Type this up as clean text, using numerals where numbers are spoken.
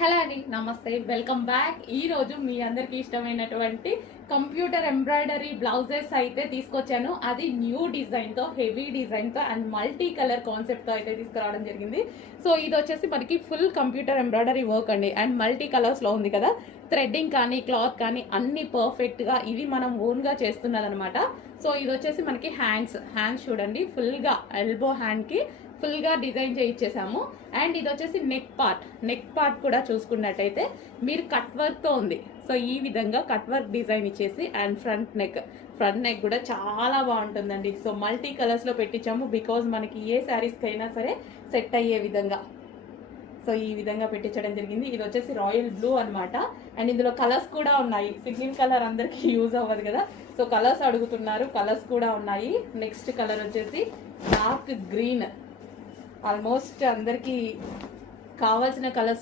Hello అండి, నమస్తే, welcome back. ఈ రోజు మీ అందరికి ఇష్టమైనటువంటి కంప్యూటర్ ఎంబ్రాయిడరీ బ్లౌజెస్ అయితే తీసుకొచ్చాను. అది న్యూ డిజైన్ తో, హెవీ డిజైన్ తో అండ్ మల్టీ కలర్ కాన్సెప్ట్ తో అయితే తీసుకురావడం జరిగింది. సో ఇది వచ్చేసి మనకి ఫుల్ కంప్యూటర్ ఎంబ్రాయిడరీ వర్క్ అండి అండ్ మల్టీ కలర్స్ లో ఉంది కదా. థ్రెడ్డింగ్ కానీ క్లాత్ కానీ అన్ని పర్ఫెక్ట్ గా ఇవి మనం ఓన్ గా చేస్తున్నది అనమాట. సో ఇది వచ్చేసి మనకి హ్యాండ్స్ చూడండి, ఫుల్ గా ఎల్బో హ్యాండ్ కి ఫుల్ గా డిజైన్ చేయించేసాము. అండ్ ఇది వచ్చేసి నెక్ పార్ట్ కూడా చూసుకున్నట్టయితే మీరు కట్ వర్క్ తో ఉంది. సో ఈ విధంగా కట్ వర్క్ డిజైన్ ఇచ్చేసి అండ్ ఫ్రంట్ నెక్ కూడా చాలా బాగుంటుందండి. సో మల్టీ కలర్స్ లో పెట్టించాము బికాజ్ మనకి ఏ శారీస్ కైనా సరే సెట్ అయ్యే విధంగా. సో ఈ విధంగా పెట్టించడం జరిగింది. ఇది వచ్చేసి రాయల్ బ్లూ అనమాట. అండ్ ఇందులో కలర్స్ కూడా ఉన్నాయి. సింగిల్ కలర్ అందరికి యూజ్ అవ్వదు కదా, సో కలర్స్ అడుగుతున్నారు, కలర్స్ కూడా ఉన్నాయి. నెక్స్ట్ కలర్ వచ్చేసి డార్క్ గ్రీన్. ఆల్మోస్ట్ అందరికి కావాల్సిన కలర్స్